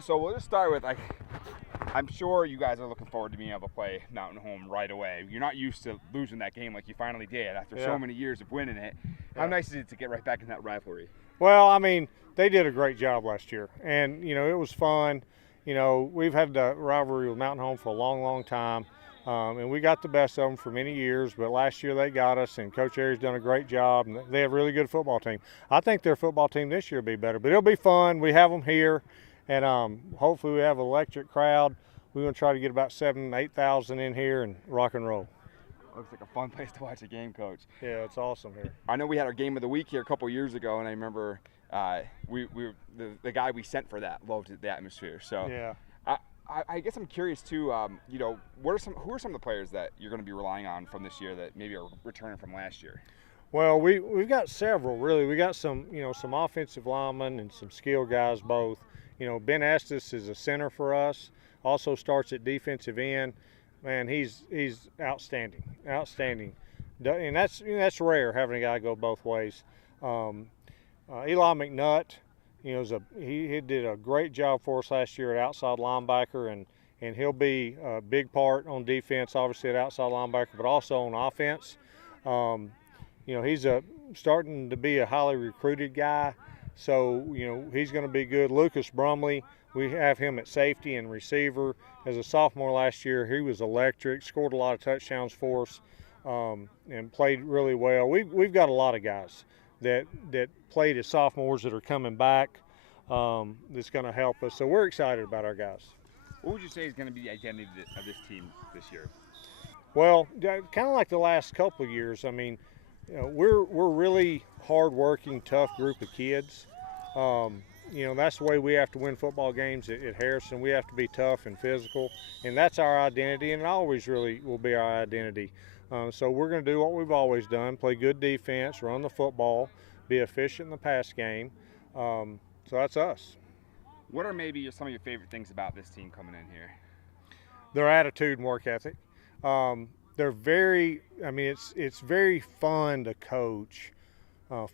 So we'll just start with, I'm sure you guys are looking forward to being able to play Mountain Home right away. You're not used to losing that game like you finally did after so many years of winning it. How nice is it to get right back in that rivalry? Well, I mean, they did a great job last year, and it was fun. We've had the rivalry with Mountain Home for a long, long time, and we got the best of them for many years. But last year they got us, and Coach Aries done a great job, and they have a really good football team. I think their football team this year will be better, but it'll be fun. We have them here, and hopefully we have an electric crowd. We're going to try to get about 7,000 to 8,000 in here and rock and roll. Looks like a fun place to watch a game, Coach. Yeah, it's awesome here. I know we had our game of the week here a couple years ago, and I remember the guy we sent for that loved the atmosphere. So yeah. I guess I'm curious too. Who are some of the players that you're going to be relying on from this year that maybe are returning from last year? Well, we've got several really. We got some some offensive linemen and some skill guys both. Ben Estes is a center for us. Also starts at defensive end. Man, he's outstanding, and that's rare having a guy go both ways. Eli McNutt, he did a great job for us last year at outside linebacker, and he'll be a big part on defense, obviously at outside linebacker, but also on offense. He's starting to be a highly recruited guy, so he's going to be good. Lucas Brumley, we have him at safety and receiver. As a sophomore last year, he was electric, scored a lot of touchdowns for us, and played really well. We've got a lot of guys that played as sophomores that are coming back. That's going to help us. So we're excited about our guys. What would you say is going to be the identity of this team this year? Well, kind of like the last couple of years. I mean, we're really hard-working, tough group of kids. That's the way we have to win football games at Harrison. We have to be tough and physical, and that's our identity, and it always really will be our identity. So we're going to do what we've always done, play good defense, run the football, be efficient in the pass game. So that's us. What are maybe some of your favorite things about this team coming in here? Their attitude and work ethic. They're very, it's very fun to coach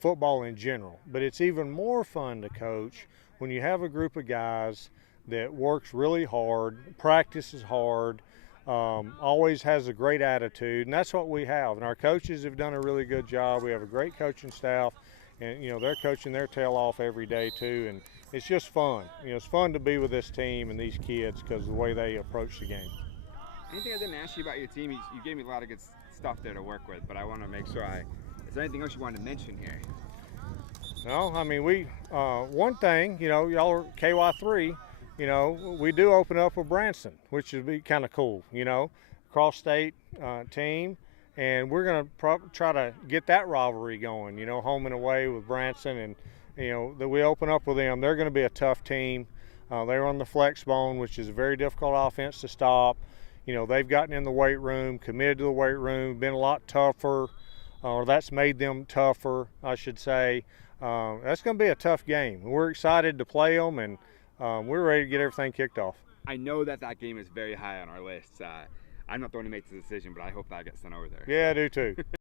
football in general, but it's even more fun to coach when you have a group of guys that works really hard, practices hard, always has a great attitude, and that's what we have. And our coaches have done a really good job. We have a great coaching staff, and they're coaching their tail off every day too, and it's just fun. It's fun to be with this team and these kids because of the way they approach the game. Anything I didn't ask you about your team? You gave me a lot of good stuff there to work with, but I want to make sure is there anything else you wanted to mention here? No, one thing, y'all are KY3, we do open up with Branson, which would be kind of cool, cross-state team, and we're going to try to get that rivalry going, home and away with Branson, and, that we open up with them. They're going to be a tough team. They're on the flex bone, which is a very difficult offense to stop. They've gotten in the weight room, committed to the weight room, been a lot tougher, or that's made them tougher, I should say. That's going to be a tough game. We're excited to play them, and we're ready to get everything kicked off. I know that game is very high on our list. I'm not the one who makes the decision, but I hope that gets sent over there. Yeah, I do too.